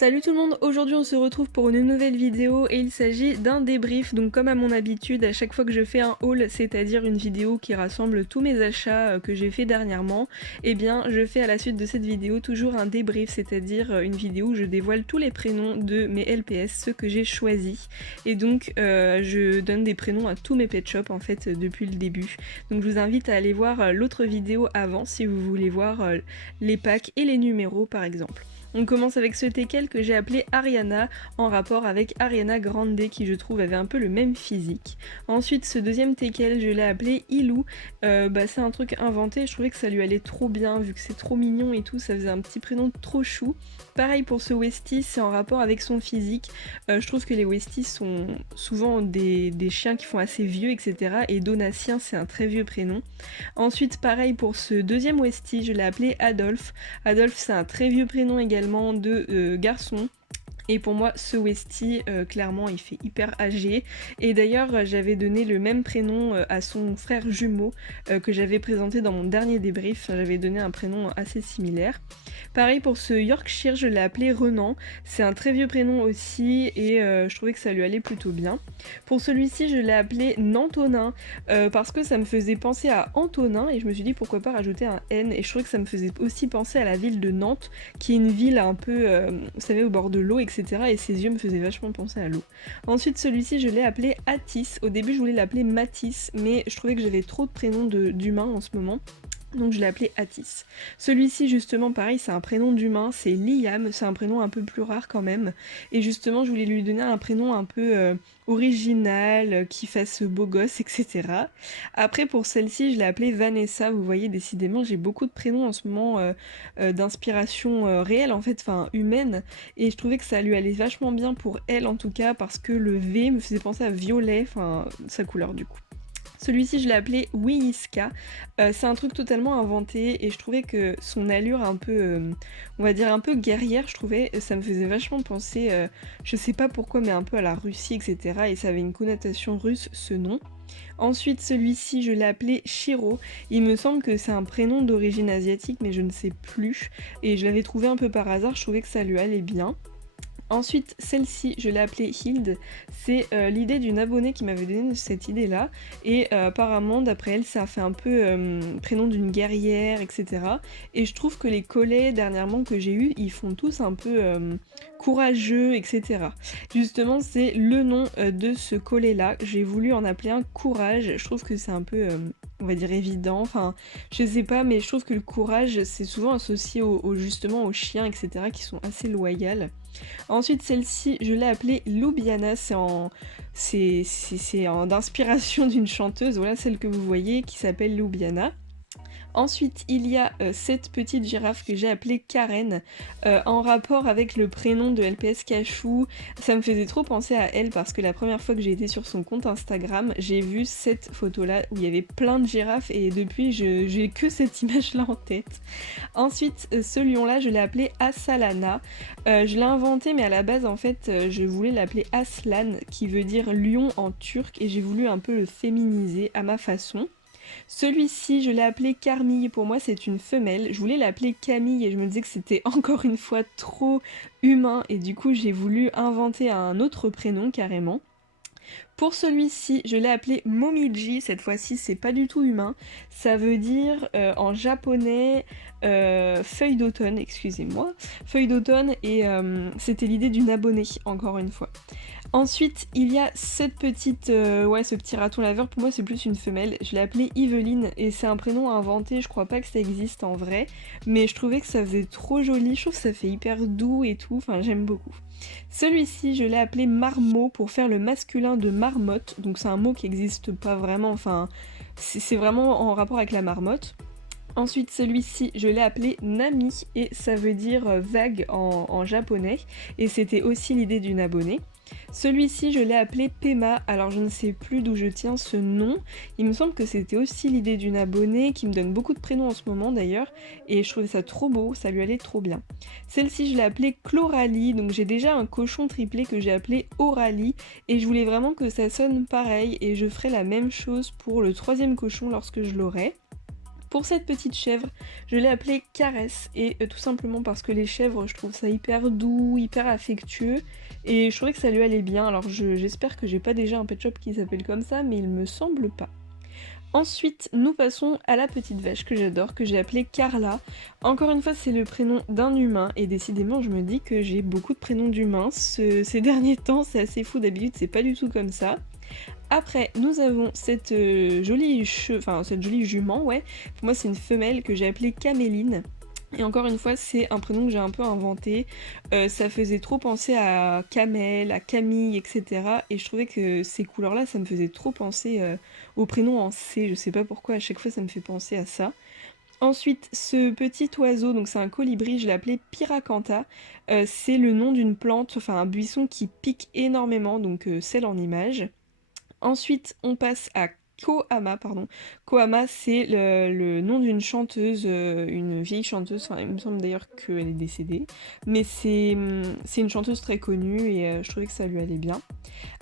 Salut tout le monde, aujourd'hui on se retrouve pour une nouvelle vidéo et il s'agit d'un débrief. Donc comme à mon habitude, à chaque fois que je fais un haul, c'est-à-dire une vidéo qui rassemble tous mes achats que j'ai fait dernièrement, eh bien je fais à la suite de cette vidéo toujours un débrief, c'est-à-dire une vidéo où je dévoile tous les prénoms de mes LPS, ceux que j'ai choisis. Et donc je donne des prénoms à tous mes pet shops en fait depuis le début. Donc je vous invite à aller voir l'autre vidéo avant si vous voulez voir les packs et les numéros par exemple. On commence avec ce teckel que j'ai appelé Ariana, en rapport avec Ariana Grande qui je trouve avait un peu le même physique. Ensuite ce deuxième teckel je l'ai appelé Ilou, c'est un truc inventé, je trouvais que ça lui allait trop bien vu que c'est trop mignon et tout, ça faisait un petit prénom trop chou. Pareil pour ce Westie, c'est en rapport avec son physique, je trouve que les Westies sont souvent des chiens qui font assez vieux etc. Et Donatien c'est un très vieux prénom. Ensuite pareil pour ce deuxième Westie, je l'ai appelé Adolphe. Adolphe c'est un très vieux prénom également de garçon. Et pour moi, ce Westie, clairement, il fait hyper âgé. Et d'ailleurs, j'avais donné le même prénom à son frère jumeau que j'avais présenté dans mon dernier débrief. J'avais donné un prénom assez similaire. Pareil pour ce Yorkshire, je l'ai appelé Renan. C'est un très vieux prénom aussi et je trouvais que ça lui allait plutôt bien. Pour celui-ci, je l'ai appelé Nantonin parce que ça me faisait penser à Antonin et je me suis dit pourquoi pas rajouter un N. Et je trouvais que ça me faisait aussi penser à la ville de Nantes, qui est une ville un peu, vous savez, au bord de l'eau, etc. Et ses yeux me faisaient vachement penser à l'eau. Ensuite, celui-ci, je l'ai appelé Atis. Au début, je voulais l'appeler Matisse, mais je trouvais que j'avais trop de prénoms d'humains en ce moment. Donc je l'ai appelé Atis. Celui-ci justement pareil c'est un prénom d'humain, c'est Liam, c'est un prénom un peu plus rare quand même. Et justement je voulais lui donner un prénom un peu original, qui fasse beau gosse, etc. Après pour celle-ci je l'ai appelée Vanessa, vous voyez décidément j'ai beaucoup de prénoms en ce moment d'inspiration réelle en fait, enfin humaine. Et je trouvais que ça lui allait vachement bien pour elle en tout cas parce que le V me faisait penser à violet, enfin sa couleur du coup. Celui-ci, je l'ai appelé Wiiska. C'est un truc totalement inventé et je trouvais que son allure un peu, on va dire un peu guerrière, je trouvais, ça me faisait vachement penser, je sais pas pourquoi, mais un peu à la Russie, etc. Et ça avait une connotation russe, ce nom. Ensuite, celui-ci, je l'ai appelé Shiro. Il me semble que c'est un prénom d'origine asiatique, mais je ne sais plus. Et je l'avais trouvé un peu par hasard, je trouvais que ça lui allait bien. Ensuite, celle-ci, je l'ai appelée Hild, c'est l'idée d'une abonnée qui m'avait donné cette idée-là, et apparemment, d'après elle, ça a fait un peu prénom d'une guerrière, etc. Et je trouve que les collets dernièrement que j'ai eus, ils font tous un peu courageux, etc. Justement, c'est le nom de ce collet-là, j'ai voulu en appeler un courage, je trouve que c'est un peu... on va dire évident, enfin je sais pas, mais je trouve que le courage c'est souvent associé justement aux chiens, etc. qui sont assez loyales. Ensuite celle-ci je l'ai appelée Lubiana, c'est d'inspiration d'une chanteuse, voilà celle que vous voyez qui s'appelle Lubiana. Ensuite, il y a cette petite girafe que j'ai appelée Karen, en rapport avec le prénom de LPS Cachou. Ça me faisait trop penser à elle parce que la première fois que j'ai été sur son compte Instagram, j'ai vu cette photo-là où il y avait plein de girafes et depuis, j'ai que cette image-là en tête. Ensuite, ce lion-là, je l'ai appelé Asalana. Je l'ai inventé, mais à la base, en fait, je voulais l'appeler Aslan, qui veut dire lion en turc, et j'ai voulu un peu le féminiser à ma façon. Celui-ci, je l'ai appelé Carmille, pour moi c'est une femelle. Je voulais l'appeler Camille et je me disais que c'était encore une fois trop humain et du coup j'ai voulu inventer un autre prénom carrément. Pour celui-ci, je l'ai appelé Momiji, cette fois-ci c'est pas du tout humain. Ça veut dire en japonais feuille d'automne, excusez-moi, feuille d'automne et c'était l'idée d'une abonnée, encore une fois. Ensuite, il y a cette petite, ce petit raton laveur, pour moi c'est plus une femelle, je l'ai appelée Yveline et c'est un prénom inventé, je crois pas que ça existe en vrai, mais je trouvais que ça faisait trop joli, je trouve que ça fait hyper doux et tout, enfin j'aime beaucoup. Celui-ci, je l'ai appelé Marmot pour faire le masculin de marmotte, donc c'est un mot qui n'existe pas vraiment, enfin c'est vraiment en rapport avec la marmotte. Ensuite, celui-ci, je l'ai appelé Nami et ça veut dire vague en japonais et c'était aussi l'idée d'une abonnée. Celui-ci, je l'ai appelé Pema, alors je ne sais plus d'où je tiens ce nom, il me semble que c'était aussi l'idée d'une abonnée qui me donne beaucoup de prénoms en ce moment d'ailleurs, et je trouvais ça trop beau, ça lui allait trop bien. Celle-ci, je l'ai appelée Chloralie, donc j'ai déjà un cochon triplé que j'ai appelé Oralie, et je voulais vraiment que ça sonne pareil, et je ferai la même chose pour le troisième cochon lorsque je l'aurai. Pour cette petite chèvre, je l'ai appelée Caresse et tout simplement parce que les chèvres, je trouve ça hyper doux, hyper affectueux et je trouvais que ça lui allait bien. Alors j'espère que j'ai pas déjà un pet shop qui s'appelle comme ça, mais il me semble pas. Ensuite, nous passons à la petite vache que j'adore, que j'ai appelée Carla. Encore une fois, c'est le prénom d'un humain, et décidément, je me dis que j'ai beaucoup de prénoms d'humains. Ces derniers temps, c'est assez fou, d'habitude, c'est pas du tout comme ça. Après, nous avons cette cette jolie jument, ouais. Pour moi, c'est une femelle que j'ai appelée Caméline. Et encore une fois, c'est un prénom que j'ai un peu inventé. Ça faisait trop penser à Camel, à Camille, etc. Et je trouvais que ces couleurs-là, ça me faisait trop penser au prénom en C. Je sais pas pourquoi, à chaque fois, ça me fait penser à ça. Ensuite, ce petit oiseau, donc c'est un colibri, je l'ai appelé Piracantha. C'est le nom d'une plante, enfin un buisson qui pique énormément, donc celle en image. Ensuite, on passe à Kohama, pardon. Kohama, c'est le nom d'une chanteuse, une vieille chanteuse, enfin il me semble d'ailleurs qu'elle est décédée, mais c'est une chanteuse très connue et je trouvais que ça lui allait bien.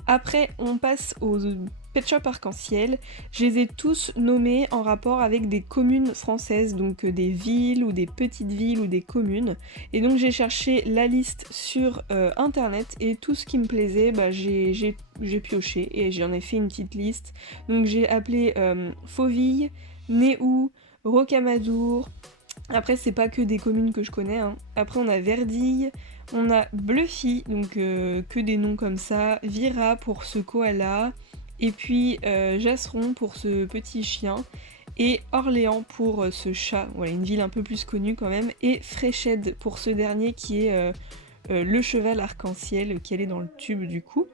Après, on passe aux Pet Shop Arc-en-Ciel. Je les ai tous nommés en rapport avec des communes françaises, donc des villes ou des petites villes ou des communes. Et donc j'ai cherché la liste sur internet et tout ce qui me plaisait, bah, j'ai pioché et j'en ai fait une petite liste. Donc j'ai appelé Fauville, Néou, Rocamadour. Après, c'est pas que des communes que je connais, hein. Après, on a Verdille, on a Bluffy, donc que des noms comme ça, Vira pour ce koala, et puis Jasseron pour ce petit chien, et Orléans pour ce chat, voilà, une ville un peu plus connue quand même, et Fréched pour ce dernier qui est le cheval arc-en-ciel qui allait dans le tube du coup.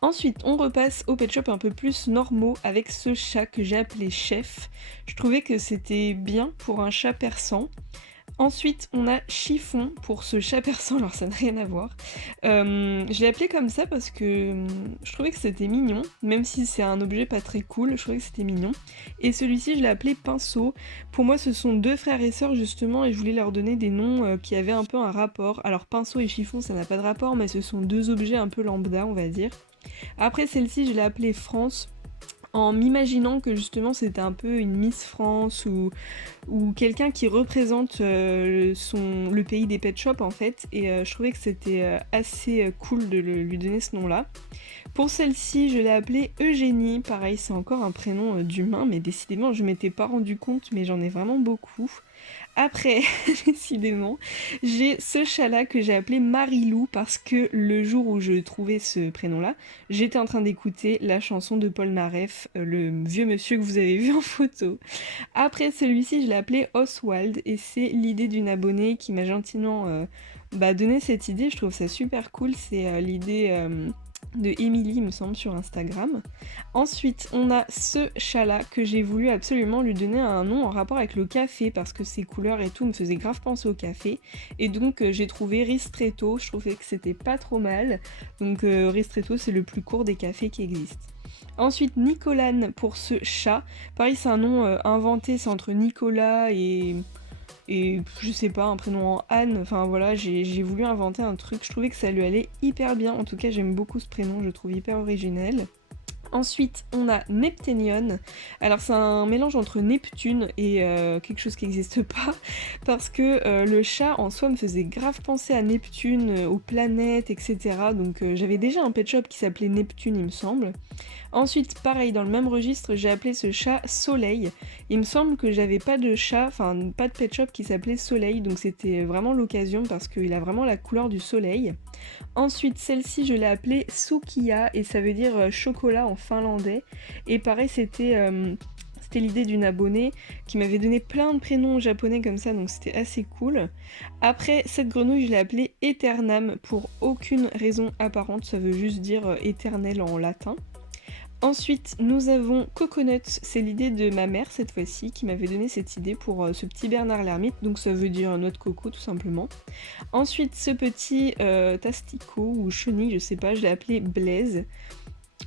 Ensuite, on repasse au pet shop un peu plus normaux avec ce chat que j'ai appelé Chef. Je trouvais que c'était bien pour un chat persan. Ensuite, on a Chiffon pour ce chat persan, alors ça n'a rien à voir. Je l'ai appelé comme ça parce que je trouvais que c'était mignon, même si c'est un objet pas très cool, je trouvais que c'était mignon. Et celui-ci, je l'ai appelé Pinceau. Pour moi, ce sont deux frères et sœurs justement, et je voulais leur donner des noms qui avaient un peu un rapport. Alors Pinceau et Chiffon, ça n'a pas de rapport, mais ce sont deux objets un peu lambda, on va dire. Après celle-ci, je l'ai appelée France en m'imaginant que justement c'était un peu une Miss France ou quelqu'un qui représente le pays des pet shops en fait, et je trouvais que c'était assez cool de lui donner ce nom-là. Pour celle-ci, je l'ai appelée Eugénie, pareil c'est encore un prénom d'humain, mais décidément je m'étais pas rendu compte, mais j'en ai vraiment beaucoup. Après, décidément, j'ai ce chat-là que j'ai appelé Marilou parce que le jour où je trouvais ce prénom-là, j'étais en train d'écouter la chanson de Paul Naref, le vieux monsieur que vous avez vu en photo. Après celui-ci, je l'ai appelé Oswald et c'est l'idée d'une abonnée qui m'a gentiment donné cette idée. Je trouve ça super cool, c'est l'idée de Émilie, il me semble, sur Instagram. Ensuite, on a ce chat-là que j'ai voulu absolument lui donner un nom en rapport avec le café parce que ses couleurs et tout me faisaient grave penser au café. Et donc j'ai trouvé Ristretto, je trouvais que c'était pas trop mal. Donc Ristretto, c'est le plus court des cafés qui existent. Ensuite, Nicolane pour ce chat. Pareil, c'est un nom inventé, c'est entre Nicolas et je sais pas, un prénom en Anne, enfin voilà, j'ai voulu inventer un truc, je trouvais que ça lui allait hyper bien, en tout cas j'aime beaucoup ce prénom, je le trouve hyper originel. Ensuite, on a Neptunion. Alors c'est un mélange entre Neptune et quelque chose qui n'existe pas, parce que le chat en soi me faisait grave penser à Neptune, aux planètes, etc. Donc j'avais déjà un pet shop qui s'appelait Neptune, il me semble. Ensuite, pareil, dans le même registre, j'ai appelé ce chat Soleil. Il me semble que j'avais pas de chat, enfin pas de pet shop qui s'appelait Soleil, donc c'était vraiment l'occasion parce qu'il a vraiment la couleur du soleil. Ensuite, celle-ci, je l'ai appelée Sukiya et ça veut dire chocolat en finlandais. Et pareil, c'était l'idée d'une abonnée qui m'avait donné plein de prénoms japonais comme ça, donc c'était assez cool. Après, cette grenouille, je l'ai appelée Eternam pour aucune raison apparente, ça veut juste dire éternel en latin. Ensuite, nous avons Coconut, c'est l'idée de ma mère cette fois-ci qui m'avait donné cette idée pour ce petit Bernard l'ermite, donc ça veut dire noix de coco tout simplement. Ensuite, ce petit Tasticot ou chenille, je sais pas, je l'ai appelé Blaise,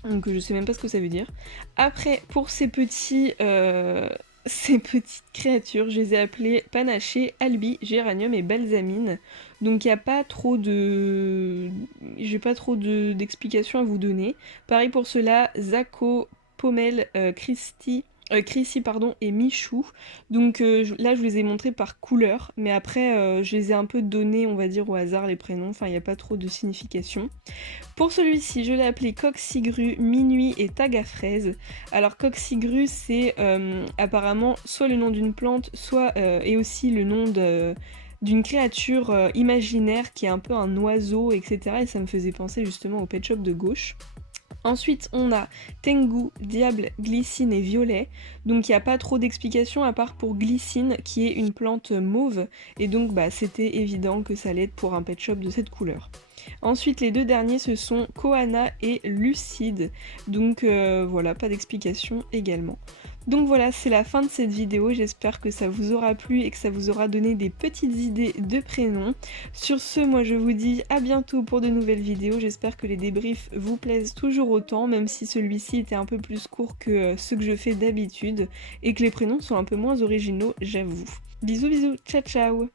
donc je sais même pas ce que ça veut dire. Après, pour ces petites créatures, je les ai appelées Panaché, Albi, Géranium et Balsamine. Donc il n'y a pas trop de... J'ai pas trop d'explications à vous donner. Pareil pour cela, Zaco, Pommel, Christy, Chrissy pardon et Michou. Donc là je vous les ai montrés par couleur, mais après je les ai un peu donnés on va dire au hasard les prénoms, enfin il n'y a pas trop de signification. Pour celui-ci je l'ai appelé Coqsigru, Minuit et Tag à fraise. Alors Coqsigru c'est apparemment soit le nom d'une plante, soit et aussi le nom d'une créature imaginaire qui est un peu un oiseau, etc. Et ça me faisait penser justement au Pet Shop de gauche. Ensuite, on a Tengu, Diable, Glycine et Violet. Donc il n'y a pas trop d'explications à part pour Glycine qui est une plante mauve. Et donc bah, c'était évident que ça allait être pour un pet shop de cette couleur. Ensuite, les deux derniers, ce sont Kohana et Lucide. Donc voilà, pas d'explication également. Donc voilà, c'est la fin de cette vidéo, j'espère que ça vous aura plu et que ça vous aura donné des petites idées de prénoms. Sur ce, moi je vous dis à bientôt pour de nouvelles vidéos, j'espère que les débriefs vous plaisent toujours autant, même si celui-ci était un peu plus court que ceux que je fais d'habitude, et que les prénoms sont un peu moins originaux, j'avoue. Bisous bisous, ciao ciao.